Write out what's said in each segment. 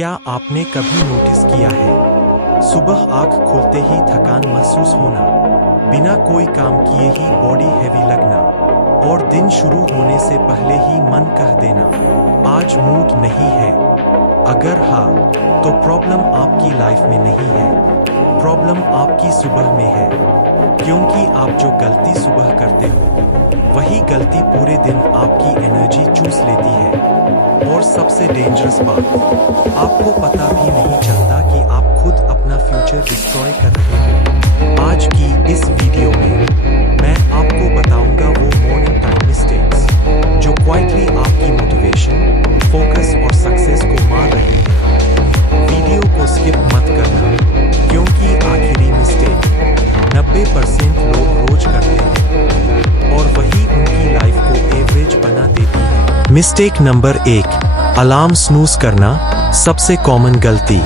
क्या आपने कभी नोटिस किया है, सुबह आंख खुलते ही थकान महसूस होना, बिना कोई काम किए ही बॉडी हैवी लगना और दिन शुरू होने से पहले ही मन कह देना, आज मूड नहीं है। अगर हाँ, तो प्रॉब्लम आपकी लाइफ में नहीं है, प्रॉब्लम आपकी सुबह में है। क्योंकि आप जो गलती सुबह करते हो, वही गलती पूरे दिन आपकी एनर्जी चूस लेती है। और सबसे डेंजरस बात, आपको पता भी नहीं चलता कि आप खुद अपना फ्यूचर डिस्ट्रॉय कर रहे हो। आज की इस वीडियो में मैं आपको बताऊंगा वो मॉर्निंग टाइम मिस्टेक्स जो क्वाइटली आपकी मोटिवेशन, फोकस और सक्सेस को मार रही है। वीडियो को स्किप मत करना, क्योंकि आखिरी मिस्टेक 90% लोग रोज करते हैं और वही उनकी लाइफ को एवरेज बना देती है। मिस्टेक नंबर 1, अलार्म स्नूज करना। सबसे कॉमन गलती,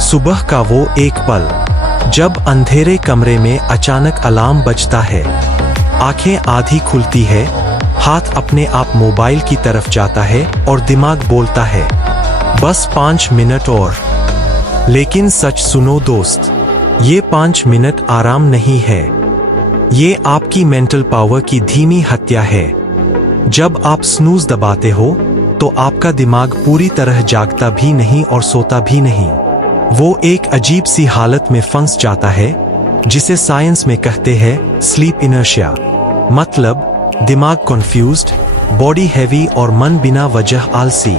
सुबह का वो एक पल जब अंधेरे कमरे में अचानक अलार्म बजता है, आंखें आधी खुलती है, हाथ अपने आप मोबाइल की तरफ जाता है और दिमाग बोलता है बस 5 मिनट और। लेकिन सच सुनो दोस्त, ये 5 मिनट आराम नहीं है, ये आपकी मेंटल पावर की धीमी हत्या है। जब आप स्नूज दबाते हो तो आपका दिमाग पूरी तरह जागता भी नहीं और सोता भी नहीं। वो एक अजीब सी हालत में फंस जाता है जिसे साइंस में कहते हैं स्लीप इनर्शिया। मतलब दिमाग कॉन्फ्यूज्ड, बॉडी हैवी और मन बिना वजह आलसी।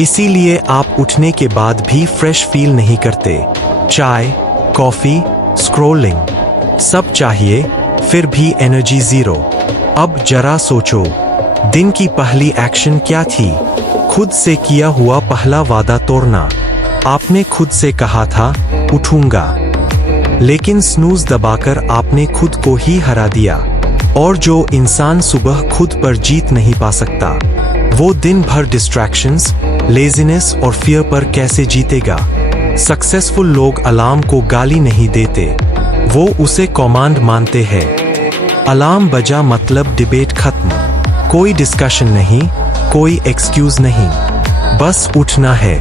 इसीलिए आप उठने के बाद भी फ्रेश फील नहीं करते। चाय, कॉफी, स्क्रोलिंग सब चाहिए, फिर भी एनर्जी जीरो। अब जरा सोचो, दिन की पहली एक्शन क्या थी? खुद से किया हुआ पहला वादा तोड़ना। आपने खुद से कहा था उठूंगा, लेकिन स्नूज दबाकर आपने खुद को ही हरा दिया। और जो इंसान सुबह खुद पर जीत नहीं पा सकता, वो दिन भर डिस्ट्रैक्शंस, लेजीनेस और फियर पर कैसे जीतेगा? सक्सेसफुल लोग अलार्म को गाली नहीं देते, वो उसे कमांड मानते हैं। अलार्म बजा मतलब डिबेट खत्म, कोई डिस्कशन नहीं, कोई एक्सक्यूज नहीं, बस उठना है।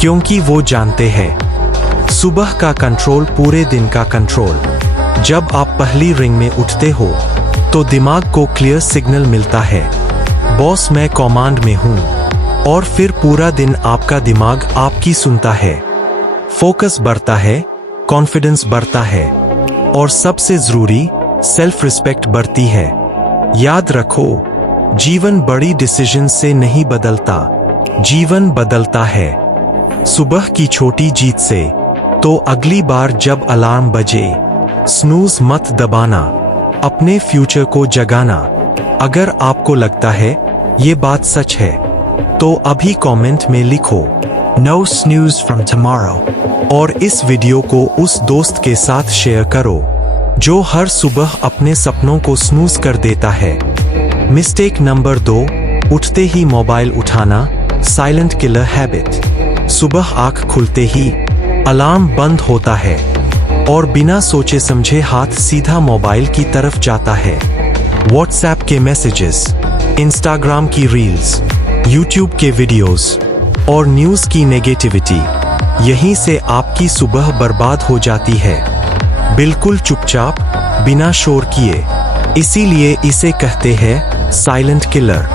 क्योंकि वो जानते हैं सुबह का कंट्रोल पूरे दिन का कंट्रोल। जब आप पहली रिंग में उठते हो तो दिमाग को क्लियर सिग्नल मिलता है, बॉस मैं कमांड में हूं। और फिर पूरा दिन आपका दिमाग आपकी सुनता है, फोकस बढ़ता है, कॉन्फिडेंस बढ़ता है और सबसे जरूरी सेल्फ रिस्पेक्ट बढ़ती है। याद रखो, जीवन बड़ी डिसीजन से नहीं बदलता, जीवन बदलता है सुबह की छोटी जीत से। तो अगली बार जब अलार्म बजे, स्नूज मत दबाना, अपने फ्यूचर को जगाना। अगर आपको लगता है ये बात सच है, तो अभी कमेंट में लिखो नो स्नूज फ्रॉम टुमारो और इस वीडियो को उस दोस्त के साथ शेयर करो जो हर सुबह अपने सपनों को स्नूज कर देता है। मिस्टेक नंबर 2, उठते ही मोबाइल उठाना। Silent killer habit. सुबह आंख खुलते ही अलार्म बंद होता है और बिना सोचे समझे हाथ सीधा मोबाइल की तरफ जाता है। व्हाट्सएप के मैसेजेस, इंस्टाग्राम की रील्स, यूट्यूब के वीडियोस और न्यूज़ की नेगेटिविटी, यहीं से आपकी सुबह बर्बाद हो जाती है। बिल्कुल चुपचाप, बिना शोर किए। इसीलिए इसे कहते हैं साइलेंट किलर।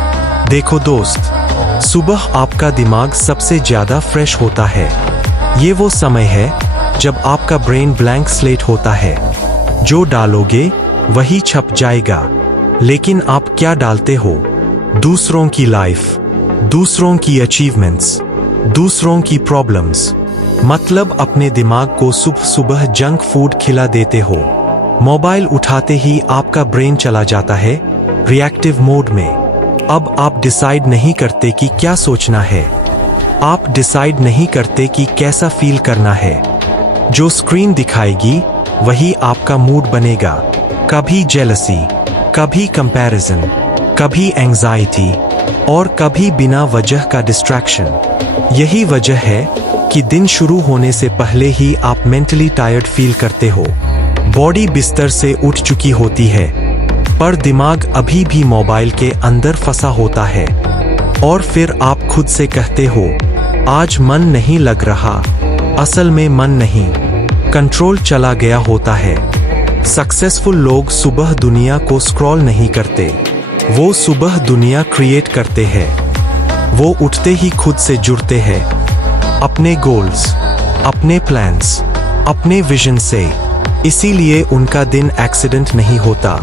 देखो दोस्त, सुबह आपका दिमाग सबसे ज्यादा फ्रेश होता है। ये वो समय है जब आपका ब्रेन ब्लैंक स्लेट होता है, जो डालोगे वही छप जाएगा। लेकिन आप क्या डालते हो? दूसरों की लाइफ, दूसरों की अचीवमेंट्स, दूसरों की प्रॉब्लम्स। मतलब अपने दिमाग को सुबह सुबह जंक फूड खिला देते हो। मोबाइल उठाते ही आपका ब्रेन चला जाता है रिएक्टिव मोड में। अब आप डिसाइड नहीं करते कि क्या सोचना है, आप डिसाइड नहीं करते कि कैसा फील करना है। जो स्क्रीन दिखाएगी वही आपका मूड बनेगा। कभी जेलसी, कभी कंपैरिजन, कभी एंजाइटी और कभी बिना वजह का डिस्ट्रैक्शन। यही वजह है कि दिन शुरू होने से पहले ही आप मेंटली टायर्ड फील करते हो। बॉडी बिस्तर से उठ चुकी होती है, पर दिमाग अभी भी मोबाइल के अंदर फंसा होता है। और फिर आप खुद से कहते हो आज मन नहीं लग रहा, असल में मन नहीं, कंट्रोल चला गया होता है। सक्सेसफुल लोग सुबह दुनिया को स्क्रॉल नहीं करते, वो सुबह दुनिया क्रिएट करते हैं। वो उठते ही खुद से जुड़ते हैं, अपने गोल्स, अपने प्लान्स, अपने विजन से। इसीलिए उनका दिन एक्सीडेंट नहीं होता,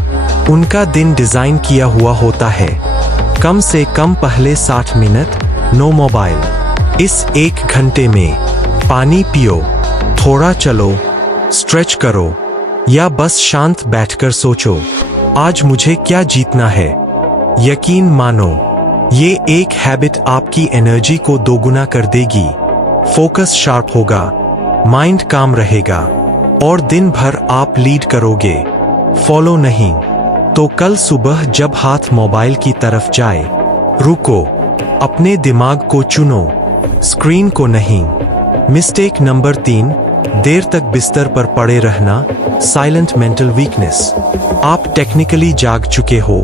उनका दिन डिजाइन किया हुआ होता है। कम से कम पहले 60 मिनट नो मोबाइल। इस 1 घंटे में पानी पियो, थोड़ा चलो, स्ट्रेच करो, या बस शांत बैठकर सोचो, आज मुझे क्या जीतना है। यकीन मानो, ये एक हैबिट आपकी एनर्जी को दोगुना कर देगी। फोकस शार्प होगा, माइंड काम रहेगा, और दिन भर आप लीड करोगे, फॉलो नहीं। तो कल सुबह जब हाथ मोबाइल की तरफ जाए, रुको, अपने दिमाग को चुनो, स्क्रीन को नहीं। मिस्टेक नंबर 3, देर तक बिस्तर पर पड़े रहना, साइलेंट मेंटल वीकनेस। आप टेक्निकली जाग चुके हो,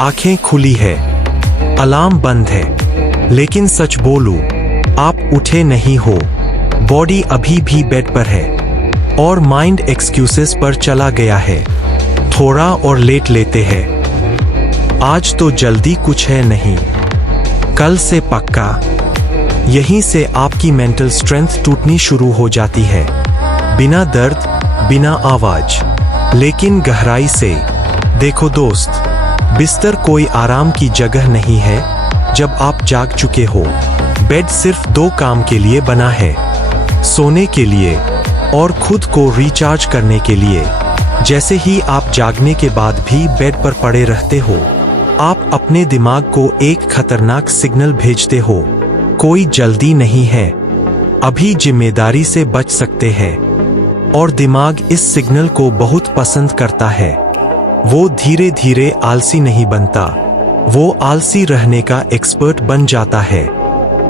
आंखें खुली है, अलार्म बंद है, लेकिन सच बोलूं, आप उठे नहीं हो। बॉडी अभी भी बेड पर है, और माइंड एक्सक्यूजेस पर चला गया है। थोड़ा और लेट लेते हैं, आज तो जल्दी कुछ है नहीं, कल से पक्का। यहीं से आपकी मेंटल स्ट्रेंथ टूटनी शुरू हो जाती है, बिना दर्द, बिना आवाज, लेकिन गहराई से। देखो दोस्त, बिस्तर कोई आराम की जगह नहीं है जब आप जाग चुके हो। बेड सिर्फ 2 काम के लिए बना है, सोने के लिए और खुद को रिचार्ज करने के लिए। जैसे ही आप जागने के बाद भी बेड पर पड़े रहते हो, आप अपने दिमाग को एक खतरनाक सिग्नल भेजते हो, कोई जल्दी नहीं है, अभी जिम्मेदारी से बच सकते हैं। और दिमाग इस सिग्नल को बहुत पसंद करता है। वो धीरे धीरे आलसी नहीं बनता, वो आलसी रहने का एक्सपर्ट बन जाता है।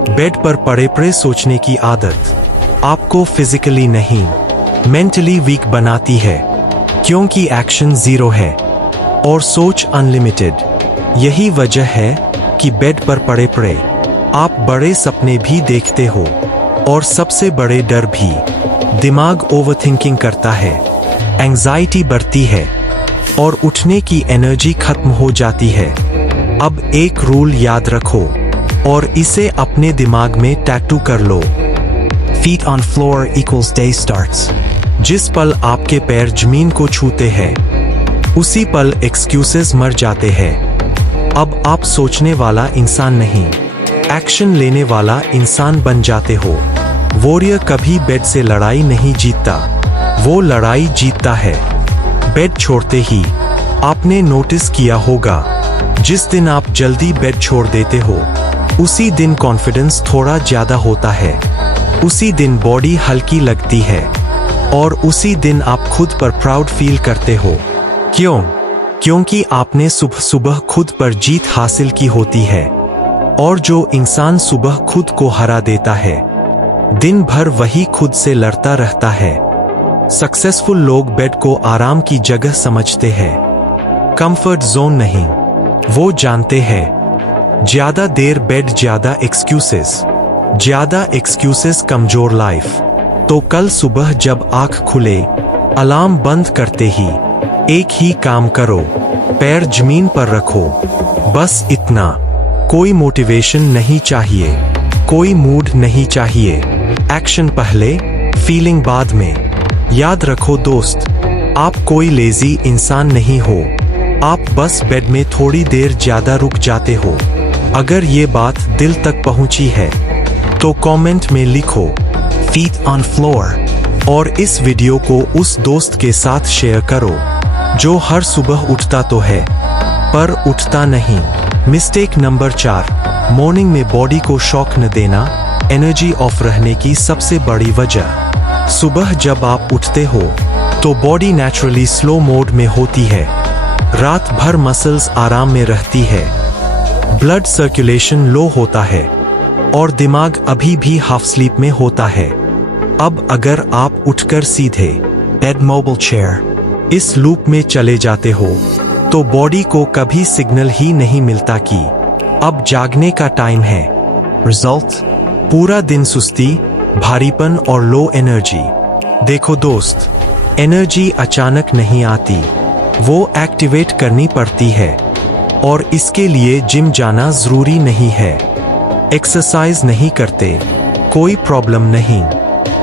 बेड पर पड़े पड़े सोचने की आदत आपको फिजिकली नहीं, मेंटली वीक बनाती है, क्योंकि एक्शन 0 है और सोच अनलिमिटेड। यही वजह है कि बेड पर पड़े पड़े आप बड़े सपने भी देखते हो, और सबसे बड़े डर भी। दिमाग ओवरथिंकिंग करता है, एंजाइटी बढ़ती है, और उठने की एनर्जी खत्म हो जाती है। अब एक रूल याद रखो, और इसे अपने दिमाग में टैटू कर लो। Feet on floor equals day starts. जिस पल आपके पैर जमीन को छूते हैं, उसी पल एक्सक्यूजेस मर जाते हैं। अब आप सोचने वाला इंसान नहीं, एक्शन लेने वाला इंसान बन जाते हो। वॉरियर कभी बेड से लड़ाई नहीं जीतता, वो लड़ाई जीतता है बेड छोड़ते ही। आपने नोटिस किया होगा, जिस दिन आप जल्दी बेड छोड़ देते हो, उसी दिन कॉन्फिडेंस थोड़ा ज्यादा होता है, उसी दिन बॉडी हल्की लगती है, और उसी दिन आप खुद पर प्राउड फील करते हो। क्यों? क्योंकि आपने सुबह सुबह खुद पर जीत हासिल की होती है। और जो इंसान सुबह खुद को हरा देता है, दिन भर वही खुद से लड़ता रहता है। सक्सेसफुल लोग बेड को आराम की जगह समझते हैं, कंफर्ट जोन नहीं। वो जानते हैं, ज्यादा देर बेड ज्यादा एक्सक्यूजेस कमजोर लाइफ। तो कल सुबह जब आंख खुले, अलार्म बंद करते ही एक ही काम करो, पैर जमीन पर रखो, बस इतना। कोई मोटिवेशन नहीं चाहिए, कोई मूड नहीं चाहिए, एक्शन पहले, फीलिंग बाद में। याद रखो दोस्त, आप कोई लेजी इंसान नहीं हो, आप बस बेड में थोड़ी देर ज्यादा रुक जाते हो। अगर ये बात दिल तक पहुंची है, तो कमेंट में लिखो फीट ऑन फ्लोर, और इस वीडियो को उस दोस्त के साथ शेयर करो जो हर सुबह उठता तो है पर उठता नहीं। मिस्टेक नंबर 4, मॉर्निंग में बॉडी को शॉक न देना, एनर्जी ऑफ रहने की सबसे बड़ी वजह। सुबह जब आप उठते हो तो बॉडी नेचुरली स्लो मोड में होती है, रात भर मसल्स आराम में रहती है, ब्लड सर्कुलेशन लो होता है, और दिमाग अभी भी हाफ स्लीप में होता है। अब अगर आप उठकर सीधे बेड, मोबाइल, चेयर इस लूप में चले जाते हो, तो बॉडी को कभी सिग्नल ही नहीं मिलता कि अब जागने का टाइम है। रिजल्ट, पूरा दिन सुस्ती, भारीपन और लो एनर्जी। देखो दोस्त, एनर्जी अचानक नहीं आती, वो एक्टिवेट करनी पड़ती है। और इसके लिए जिम जाना जरूरी नहीं है, एक्सरसाइज नहीं करते, कोई प्रॉब्लम नहीं,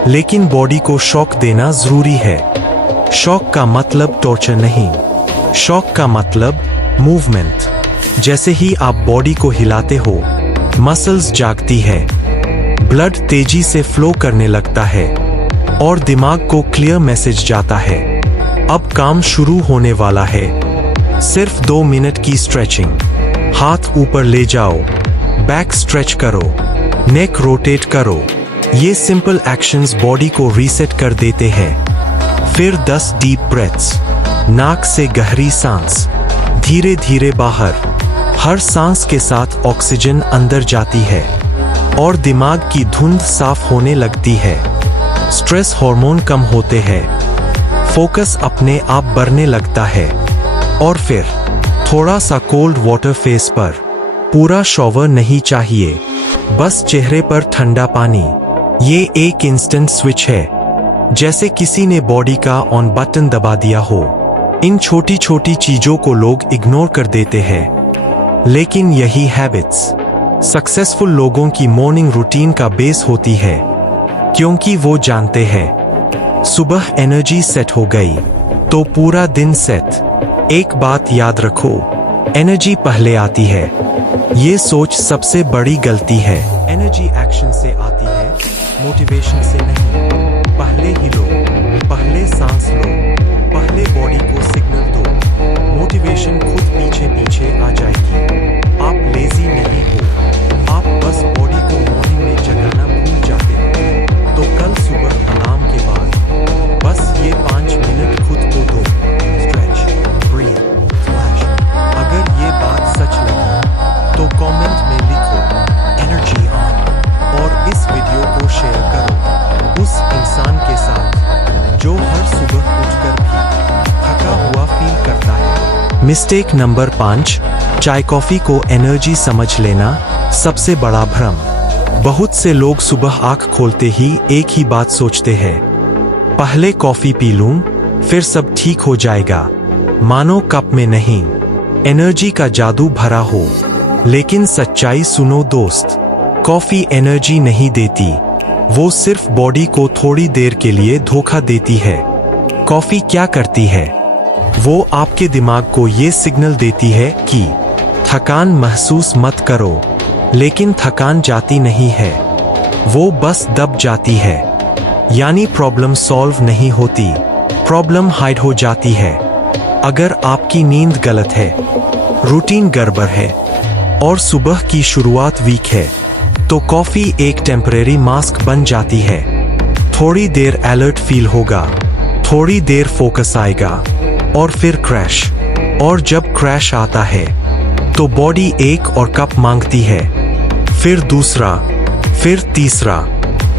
लेकिन बॉडी को शॉक देना जरूरी है। शॉक का मतलब टॉर्चर नहीं, शॉक का मतलब मूवमेंट। जैसे ही आप बॉडी को हिलाते हो, मसल्स जागती है, ब्लड तेजी से फ्लो करने लगता है और दिमाग को क्लियर मैसेज जाता है, अब काम शुरू होने वाला है। सिर्फ 2 मिनट की स्ट्रेचिंग, हाथ ऊपर ले जाओ, बैक स्ट्रेच करो, नेक रोटेट करो। ये सिंपल एक्शंस बॉडी को रीसेट कर देते हैं। फिर 10 डीप ब्रेथ्स, नाक से गहरी सांस, धीरे धीरे बाहर। हर सांस के साथ ऑक्सीजन अंदर जाती है और दिमाग की धुंध साफ होने लगती है। स्ट्रेस हार्मोन कम होते हैं, फोकस अपने आप बढ़ने लगता है। और फिर थोड़ा सा कोल्ड वाटर फेस पर, पूरा शॉवर नहीं चाहिए, बस चेहरे पर ठंडा पानी। ये एक इंस्टेंट स्विच है, जैसे किसी ने बॉडी का ऑन बटन दबा दिया हो। इन छोटी छोटी चीजों को लोग इग्नोर कर देते हैं, लेकिन यही हैबिट्स सक्सेसफुल लोगों की मॉर्निंग रूटीन का बेस होती है, क्योंकि वो जानते हैं सुबह एनर्जी सेट हो गई तो पूरा दिन सेट। एक बात याद रखो, एनर्जी पहले आती है, ये सोच सबसे बड़ी गलती है। एनर्जी एक्शन से आती है, मोटिवेशन से नहीं। पहले हिलो, पहले सांस लो, पहले बॉडी को सिग्नल दो। मोटिवेशन खुद पीछे पीछे आ जाएगी। आप लेजी नहीं हो, आप बस बॉडी को मॉर्निंग में जगाना भूल जाते हो। तो कल सुबह अलार्म के बाद बस ये 5 मिनट खुद को दो। Stretch, breathe, splash. अगर ये बात सच लगी तो कमेंट में लिखो एनर्जी ऑन, और इस वीडियो को शेयर करो उस इंसान के साथ जो हर सुबह उठकर भी थका हुआ फील करता है। मिस्टेक नंबर 5, चाय कॉफी को एनर्जी समझ लेना सबसे बड़ा भ्रम। बहुत से लोग सुबह आंख खोलते ही एक ही बात सोचते हैं, पहले कॉफी पी लूं, फिर सब ठीक हो जाएगा। मानो कप में नहीं, एनर्जी का जादू भरा हो। लेकिन सच्चाई सुनो दोस्त, कॉफी एनर्जी नहीं देती, वो सिर्फ बॉडी को थोड़ी देर के लिए धोखा देती है। कॉफी क्या करती है? वो आपके दिमाग को ये सिग्नल देती है कि थकान महसूस मत करो, लेकिन थकान जाती नहीं है, वो बस दब जाती है। यानी प्रॉब्लम सॉल्व नहीं होती, प्रॉब्लम हाइड हो जाती है। अगर आपकी नींद गलत है, रूटीन गड़बड़ है और सुबह की शुरुआत वीक है, तो कॉफी एक टेम्परेरी मास्क बन जाती है। थोड़ी देर अलर्ट फील होगा, थोड़ी देर फोकस आएगा और फिर क्रैश। और जब क्रैश आता है तो बॉडी एक और कप मांगती है, फिर दूसरा, फिर तीसरा।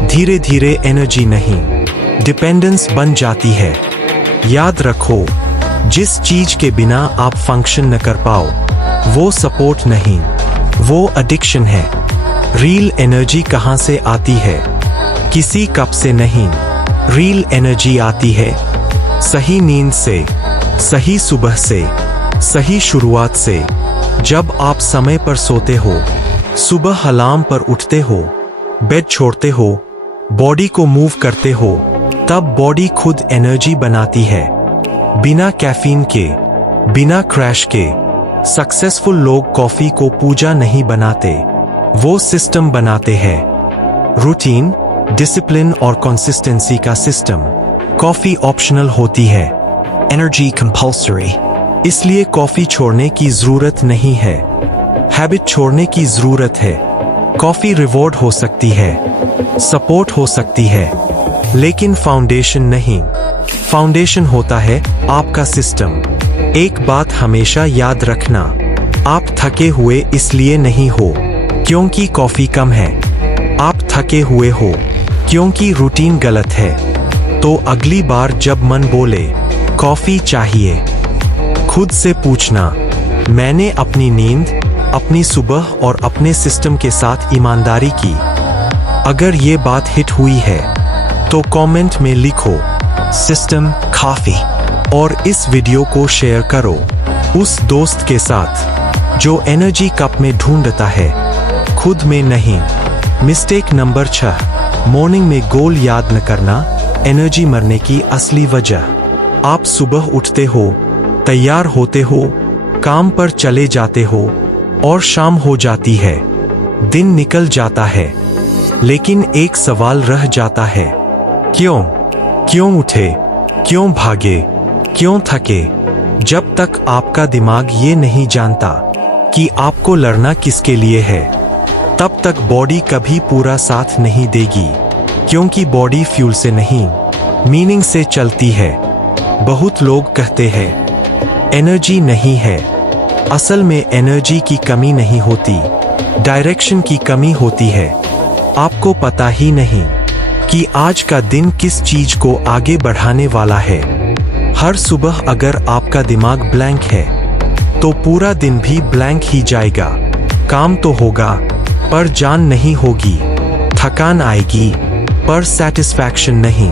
धीरे धीरे एनर्जी नहीं, डिपेंडेंस बन जाती है। याद रखो, जिस चीज के बिना आप फंक्शन न कर पाओ, वो सपोर्ट नहीं, वो एडिक्शन है। रियल एनर्जी कहाँ से आती है? किसी कप से नहीं, रियल एनर्जी आती है सही नींद से, सही सुबह से, सही शुरुआत से। जब आप समय पर सोते हो, सुबह अलार्म पर उठते हो, बेड छोड़ते हो, बॉडी को मूव करते हो, तब बॉडी खुद एनर्जी बनाती है, बिना कैफीन के, बिना क्रैश के। सक्सेसफुल लोग कॉफी को पूजा नहीं बनाते, वो सिस्टम बनाते हैं। रूटीन, डिसिप्लिन और कंसिस्टेंसी का सिस्टम। कॉफी ऑप्शनल होती है, एनर्जी कंपल्सरी। इसलिए कॉफी छोड़ने की जरूरत नहीं है, हैबिट छोड़ने की जरूरत है। कॉफी रिवॉर्ड हो सकती है, सपोर्ट हो सकती है, लेकिन फाउंडेशन नहीं। फाउंडेशन होता है आपका सिस्टम। एक बात हमेशा याद रखना, आप थके हुए इसलिए नहीं हो क्योंकि कॉफी कम है, आप थके हुए हो क्योंकि रूटीन गलत है। तो अगली बार जब मन बोले कॉफी चाहिए, खुद से पूछना, मैंने अपनी नींद, अपनी सुबह और अपने सिस्टम के साथ ईमानदारी की? अगर ये बात हिट हुई है तो कमेंट में लिखो सिस्टम काफी और इस वीडियो को शेयर करो उस दोस्त के साथ जो एनर्जी कप में ढूंढता है, खुद में नहीं। मिस्टेक नंबर 6, मॉर्निंग में गोल याद न करना, एनर्जी मरने की असली वजह। आप सुबह उठते हो, तैयार होते हो, काम पर चले जाते हो और शाम हो जाती है, दिन निकल जाता है, लेकिन एक सवाल रह जाता है, क्यों उठे, क्यों भागे, क्यों थके? जब तक आपका दिमाग ये नहीं जानता कि आपको लड़ना किसके लिए है, तब तक बॉडी कभी पूरा साथ नहीं देगी, क्योंकि बॉडी फ्यूल से नहीं, मीनिंग से चलती है। बहुत लोग कहते हैं एनर्जी नहीं है। असल में एनर्जी की कमी नहीं होती, डायरेक्शन की कमी होती है। आपको पता ही नहीं कि आज का दिन किस चीज को आगे बढ़ाने वाला है। हर सुबह अगर आपका दिमाग ब्लैंक है तो पूरा दिन भी ब्लैंक ही जाएगा। काम तो होगा पर जान नहीं होगी, थकान आएगी पर सैटिस्फैक्शन नहीं।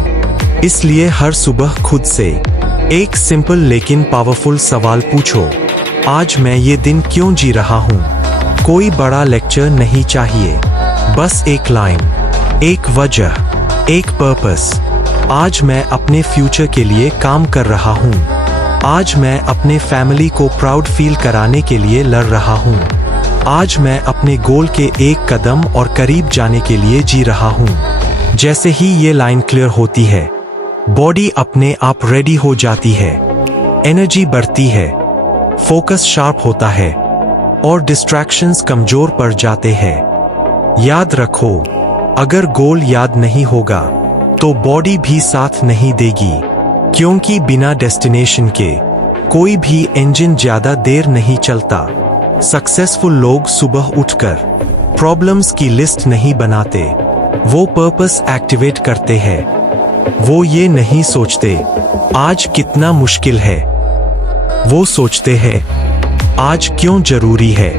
इसलिए हर सुबह खुद से एक सिंपल लेकिन पावरफुल सवाल पूछो, आज मैं ये दिन क्यों जी रहा हूँ? कोई बड़ा लेक्चर नहीं चाहिए, बस एक लाइन, एक वजह, एक पर्पस। आज मैं अपने फ्यूचर के लिए काम कर रहा हूँ। आज मैं अपने फैमिली को प्राउड फील कराने के लिए लड़ रहा हूँ। आज मैं अपने गोल के एक कदम और करीब जाने के लिए जी रहा हूँ। जैसे ही ये लाइन क्लियर होती है, बॉडी अपने आप रेडी हो जाती है, एनर्जी बढ़ती है, फोकस शार्प होता है और डिस्ट्रैक्शंस कमजोर पड़ जाते हैं। याद रखो, अगर गोल याद नहीं होगा तो बॉडी भी साथ नहीं देगी, क्योंकि बिना डेस्टिनेशन के कोई भी इंजन ज्यादा देर नहीं चलता। सक्सेसफुल लोग सुबह उठकर प्रॉब्लम्स की लिस्ट नहीं बनाते, वो पर्पस एक्टिवेट करते हैं। वो ये नहीं सोचते आज कितना मुश्किल है, वो सोचते हैं आज क्यों जरूरी है।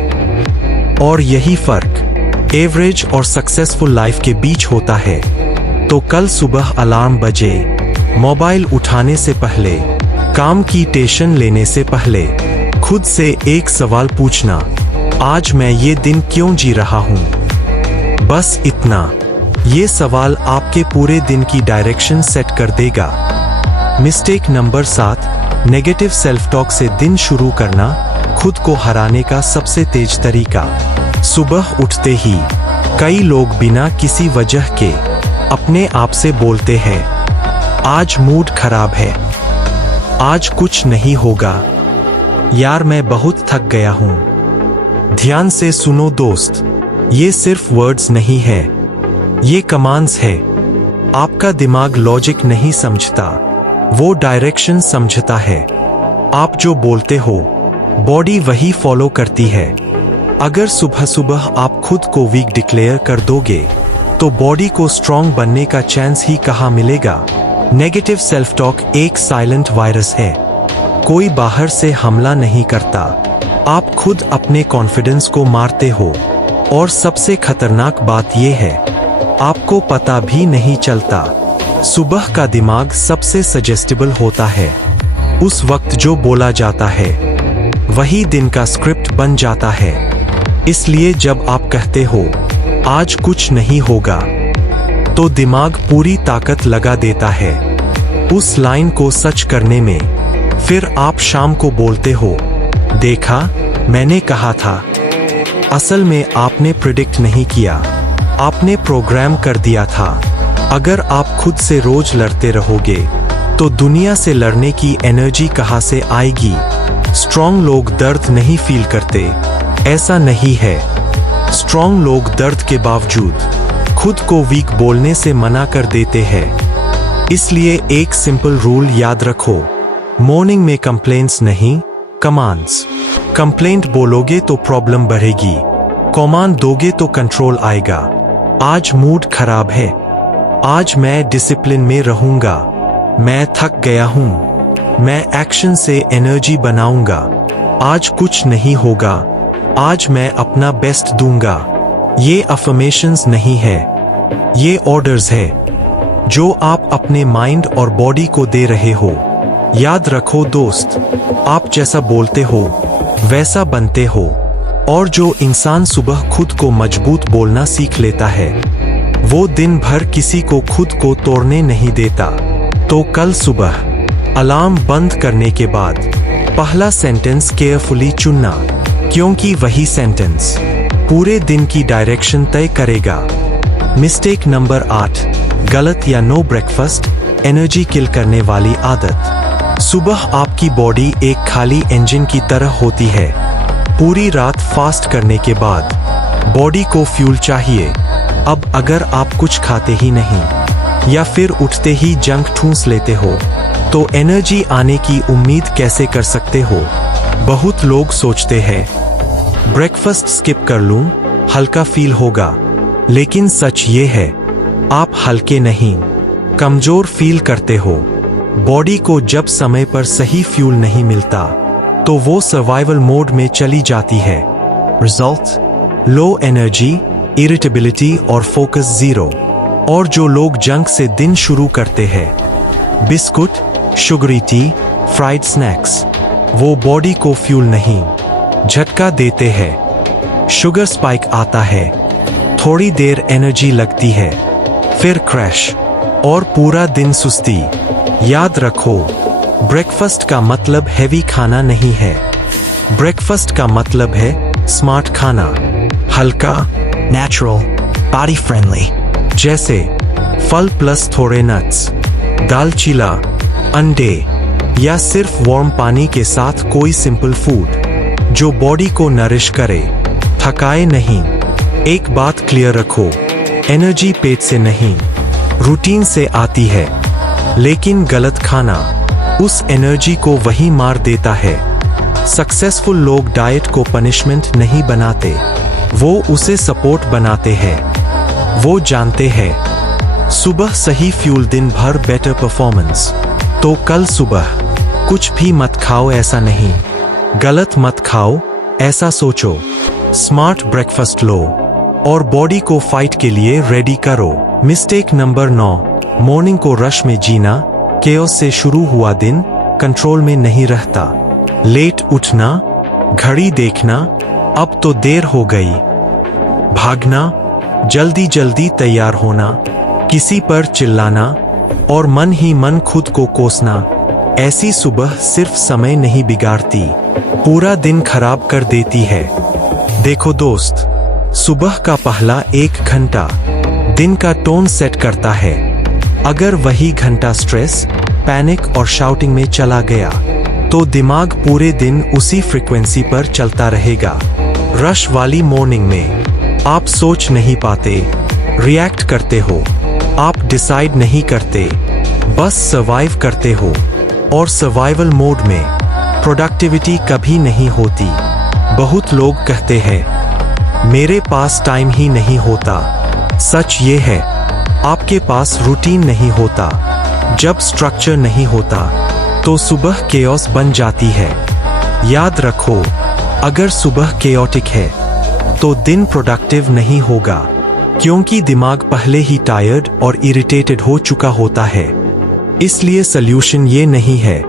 और यही फर्क एवरेज और सक्सेसफुल लाइफ के बीच होता है। तो कल सुबह अलार्म बजे, मोबाइल उठाने से पहले, काम की टेंशन लेने से पहले खुद से एक सवाल पूछना, आज मैं ये दिन क्यों जी रहा हूँ? बस इतना। ये सवाल आपके पूरे दिन की डायरेक्शन सेट कर देगा। Mistake number 7, negative self talk से दिन शुरू करना, खुद को हराने का सबसे तेज तरीका। सुबह उठते ही कई लोग बिना किसी वजह के अपने आप से बोलते हैं, आज मूड खराब है, आज कुछ नहीं होगा, यार मैं बहुत थक गया हूं। ध्यान से सुनो दोस्त, ये सिर्फ वर्ड्स नहीं है, ये कमांड्स है। आपका दिमाग लॉजिक नहीं समझता, वो डायरेक्शन समझता है। आप जो बोलते हो, बॉडी वही फॉलो करती है। अगर सुबह सुबह आप खुद को वीक डिक्लेयर कर दोगे तो बॉडी को स्ट्रांग बनने का चांस ही कहाँ मिलेगा। नेगेटिव सेल्फ टॉक एक साइलेंट वायरस है, कोई बाहर से हमला नहीं करता, आप खुद अपने कॉन्फिडेंस को मारते हो। और सबसे खतरनाक बात यह है, आपको पता भी नहीं चलता। सुबह का दिमाग सबसे सजेस्टेबल होता है। उस वक्त जो बोला जाता है वही दिन का स्क्रिप्ट बन जाता है। इसलिए जब आप कहते हो आज कुछ नहीं होगा, तो दिमाग पूरी ताकत लगा देता है उस लाइन को सच करने में। फिर आप शाम को बोलते हो, देखा मैंने कहा था। असल में आपने प्रिडिक्ट नहीं किया, आपने प्रोग्राम कर दिया था। अगर आप खुद से रोज लड़ते रहोगे तो दुनिया से लड़ने की एनर्जी कहाँ से आएगी? स्ट्रॉन्ग लोग दर्द नहीं फील करते, ऐसा नहीं है। स्ट्रॉन्ग लोग दर्द के बावजूद खुद को वीक बोलने से मना कर देते हैं। इसलिए एक सिंपल रूल याद रखो, मॉर्निंग में कंप्लेंट्स नहीं, कमांड्स। कंप्लेंट बोलोगे तो प्रॉब्लम बढ़ेगी, कमांड दोगे तो कंट्रोल आएगा। आज मूड खराब है, आज मैं डिसिप्लिन में रहूंगा, मैं थक गया हूं, मैं एक्शन से एनर्जी बनाऊंगा, आज कुछ नहीं होगा, आज मैं अपना बेस्ट दूंगा। ये अफर्मेशंस नहीं है, ये ऑर्डर्स है जो आप अपने माइंड और बॉडी को दे रहे हो। याद रखो दोस्त, आप जैसा बोलते हो वैसा बनते हो, और जो इंसान सुबह खुद को मजबूत बोलना सीख लेता है वो दिन भर किसी को खुद को तोड़ने नहीं देता। तो कल सुबह अलार्म बंद करने के बाद पहला सेंटेंस केयरफुली चुनना, क्योंकि वही सेंटेंस पूरे दिन की डायरेक्शन तय करेगा। मिस्टेक नंबर 8, गलत या नो ब्रेकफास्ट, एनर्जी किल करने वाली आदत। सुबह आपकी बॉडी एक खाली इंजन की तरह होती है। पूरी रात फास्ट करने के बाद बॉडी को फ्यूल चाहिए। अब अगर आप कुछ खाते ही नहीं या फिर उठते ही जंक ठूंस लेते हो तो एनर्जी आने की उम्मीद कैसे कर सकते हो? बहुत लोग सोचते हैं ब्रेकफास्ट स्किप कर लूं, हल्का फील होगा, लेकिन सच ये है आप हल्के नहीं, कमजोर फील करते हो। बॉडी को जब समय पर सही फ्यूल नहीं मिलता तो वो सर्वाइवल मोड में चली जाती है। रिजल्ट, लो एनर्जी, इरिटेबिलिटी और फोकस जीरो। और जो लोग जंक से दिन शुरू करते हैं, biscuit, sugary T, fried snacks, वो बॉडी को फ्यूल नहीं, झटका देते हैं। शुगर स्पाइक आता है, थोड़ी देर एनर्जी लगती है, फिर क्रैश और पूरा दिन सुस्ती। याद रखो, ब्रेकफास्ट का मतलब हैवी खाना नहीं है। ब्रेकफास्ट का मतलब है स्मार्ट खाना, हल्का, नेचुरल, बॉडी फ्रेंडली, जैसे फल प्लस थोड़े नट्स, दाल चीला, अंडे, या सिर्फ वार्म पानी के साथ कोई सिंपल फूड जो बॉडी को नरिश करे, थकाए नहीं। एक बात क्लियर रखो, एनर्जी पेट से नहीं, रूटीन से आती है, लेकिन गलत खाना उस एनर्जी को वही मार देता है। सक्सेसफुल लोग डाइट को पनिशमेंट नहीं बनाते, वो उसे सपोर्ट बनाते हैं। वो जानते हैं सुबह सही फ्यूल दिन भर बेटर परफॉर्मेंस। तो कल सुबह कुछ भी मत खाओ ऐसा नहीं, गलत मत खाओ ऐसा सोचो। स्मार्ट ब्रेकफास्ट लो और बॉडी को फाइट के लिए रेडी करो। मिस्टेक नंबर 9, मॉर्निंग को रश में जीना। केओस से शुरू हुआ दिन कंट्रोल में नहीं रहता। लेट उठना, घड़ी देखना, अब तो देर हो गई, भागना, जल्दी जल्दी तैयार होना, किसी पर चिल्लाना और मन ही मन खुद को कोसना। ऐसी सुबह सिर्फ समय नहीं बिगाड़ती, पूरा दिन खराब कर देती है। देखो दोस्त, सुबह का पहला 1 घंटा दिन का टोन सेट करता है। अगर वही घंटा स्ट्रेस, पैनिक और शाउटिंग में चला गया तो दिमाग पूरे दिन उसी फ्रीक्वेंसी पर चलता रहेगा। रश वाली मॉर्निंग में आप सोच नहीं पाते, रिएक्ट करते हो, आप डिसाइड नहीं करते, बस सर्वाइव करते हो। और सर्वाइवल मोड में प्रोडक्टिविटी कभी नहीं होती। बहुत लोग कहते हैं मेरे पास टाइम ही नहीं होता। सच ये है, आपके पास रूटीन नहीं होता। जब स्ट्रक्चर नहीं होता तो सुबह केओस बन जाती है। याद रखो, अगर सुबह केओटिक है तो दिन प्रोडक्टिव नहीं होगा, क्योंकि दिमाग पहले ही टायर्ड और इरिटेटेड हो चुका होता है। इसलिए सल्यूशन ये नहीं है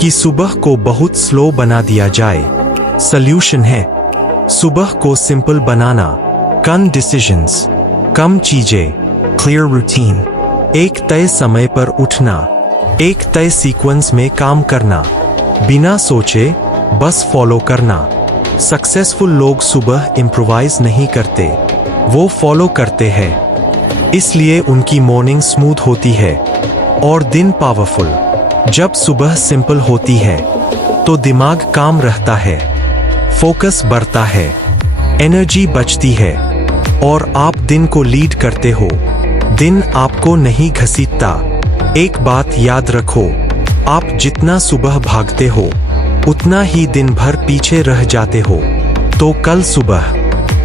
कि सुबह को बहुत स्लो बना दिया जाए। सल्यूशन है सुबह को सिंपल बनाना, कम डिसीजंस, कम चीजें, क्लियर रूटीन, एक तय समय पर उठना, एक तय सीक्वेंस में काम करना, बिना सोचे बस फॉलो करना। सक्सेसफुल लोग सुबह इम्प्रोवाइज नहीं करते, वो फॉलो करते हैं। इसलिए उनकी मॉर्निंग स्मूथ होती है और दिन पावरफुल। जब सुबह सिंपल होती है तो दिमाग काम रहता है, फोकस बढ़ता है, एनर्जी बचती है और आप दिन को लीड करते हो। दिन आपको नहीं घसीटता। एक बात याद रखो, आप जितना सुबह भागते हो उतना ही दिन भर पीछे रह जाते हो। तो कल सुबह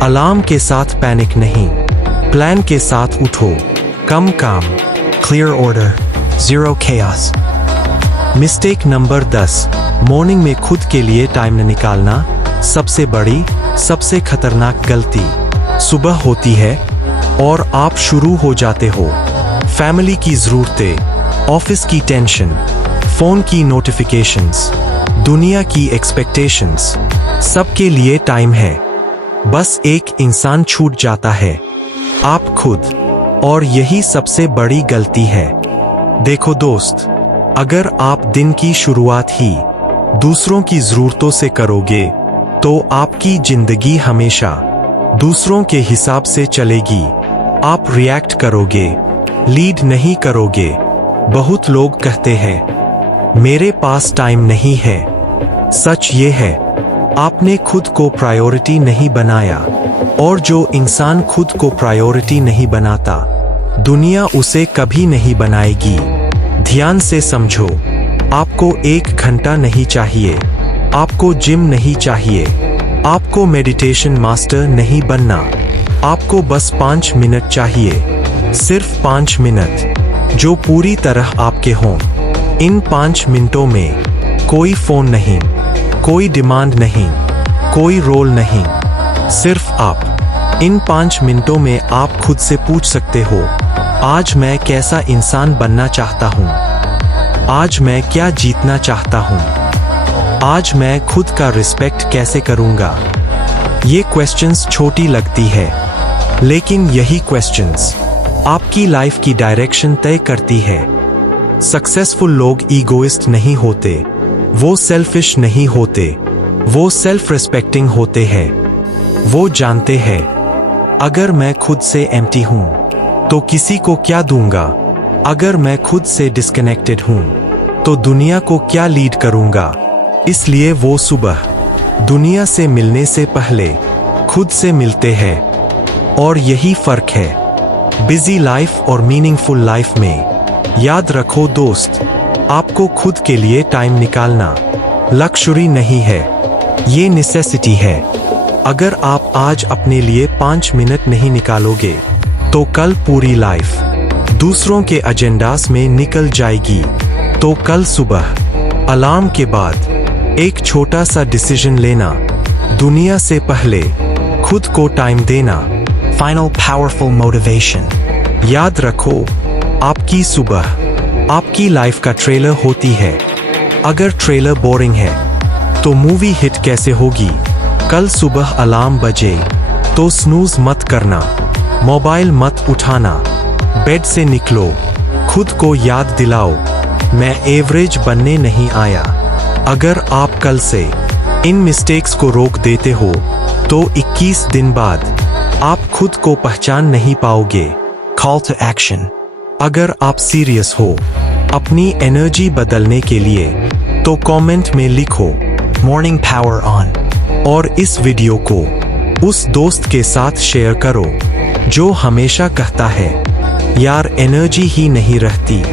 अलार्म के साथ पैनिक नहीं, प्लान के साथ उठो। कम काम, clear order, zero chaos। Mistake number 10, morning में खुद के लिए टाइम न निकालना। सबसे बड़ी, सबसे खतरनाक गलती। सुबह होती है, और आप शुरू हो जाते हो। फैमिली की ज़रूरतें, ऑफिस की टेंशन, फोन की नोटिफिकेशंस, दुनिया की एक्सपेक्टेशंस, सबके लिए टाइम है। बस एक इंसान छूट जाता है, आप खुद। और यही सबसे बड़ी गलती है। देखो दोस्त, अगर आप दिन की शुरुआत ही दूसरों की ज़रूरतों से करोगे तो आपकी जिंदगी हमेशा दूसरों के हिसाब से चलेगी। आप रिएक्ट करोगे, लीड नहीं करोगे। बहुत लोग कहते हैं मेरे पास टाइम नहीं है। सच ये है, आपने खुद को प्रायोरिटी नहीं बनाया। और जो इंसान खुद को प्रायोरिटी नहीं बनाता, दुनिया उसे कभी नहीं बनाएगी। ध्यान से समझो, आपको 1 घंटा नहीं चाहिए, आपको जिम नहीं चाहिए, आपको मेडिटेशन मास्टर नहीं बनना। आपको बस 5 मिनट चाहिए, सिर्फ 5 मिनट, जो पूरी तरह आपके हों। इन 5 मिनटों में कोई फोन नहीं, कोई डिमांड नहीं, कोई रोल नहीं, सिर्फ आप। इन 5 मिनटों में आप खुद से पूछ सकते हो, आज मैं कैसा इंसान बनना चाहता हूँ? आज मैं क्या जीतना चाहता हूँ? आज मैं खुद का रिस्पेक्ट कैसे करूँगा? ये क्वेश्चंस छोटी लगती है, लेकिन यही क्वेश्चंस आपकी लाइफ की डायरेक्शन तय करती है। सक्सेसफुल लोग ईगोइस्ट नहीं होते, वो सेल्फिश नहीं होते, वो सेल्फ रिस्पेक्टिंग होते हैं। वो जानते हैं, अगर मैं खुद से एम्प्टी हूँ तो किसी को क्या दूंगा? अगर मैं खुद से डिस्कनेक्टेड हूँ तो दुनिया को क्या लीड करूँगा? इसलिए वो सुबह दुनिया से मिलने से पहले खुद से मिलते हैं। और यही फर्क है बिजी लाइफ और मीनिंगफुल लाइफ में। याद रखो दोस्त, आपको खुद के लिए टाइम निकालना लक्ष्य नहीं है, ये नेसेसिटी है। अगर आप आज अपने लिए 5 मिनट नहीं निकालोगे तो कल पूरी लाइफ दूसरों के एजेंडास में निकल जाएगी। तो कल सुबह अलार्म के बाद एक छोटा सा डिसीजन लेना, दुनिया से पहले खुद को टाइम देना। Final powerful motivation. याद रखो, आपकी सुबह आपकी लाइफ का ट्रेलर होती है। अगर ट्रेलर बोरिंग है तो मूवी हिट कैसे होगी? कल सुबह अलार्म बजे तो स्नूज मत करना, मोबाइल मत उठाना, बेड से निकलो, खुद को याद दिलाओ, मैं एवरेज बनने नहीं आया। अगर आप कल से इन मिस्टेक्स को रोक देते हो तो 21 दिन बाद आप खुद को पहचान नहीं पाओगे। Call to action. अगर आप सीरियस हो अपनी एनर्जी बदलने के लिए तो कमेंट में लिखो Morning power on. और इस वीडियो को उस दोस्त के साथ शेयर करो जो हमेशा कहता है यार एनर्जी ही नहीं रहती।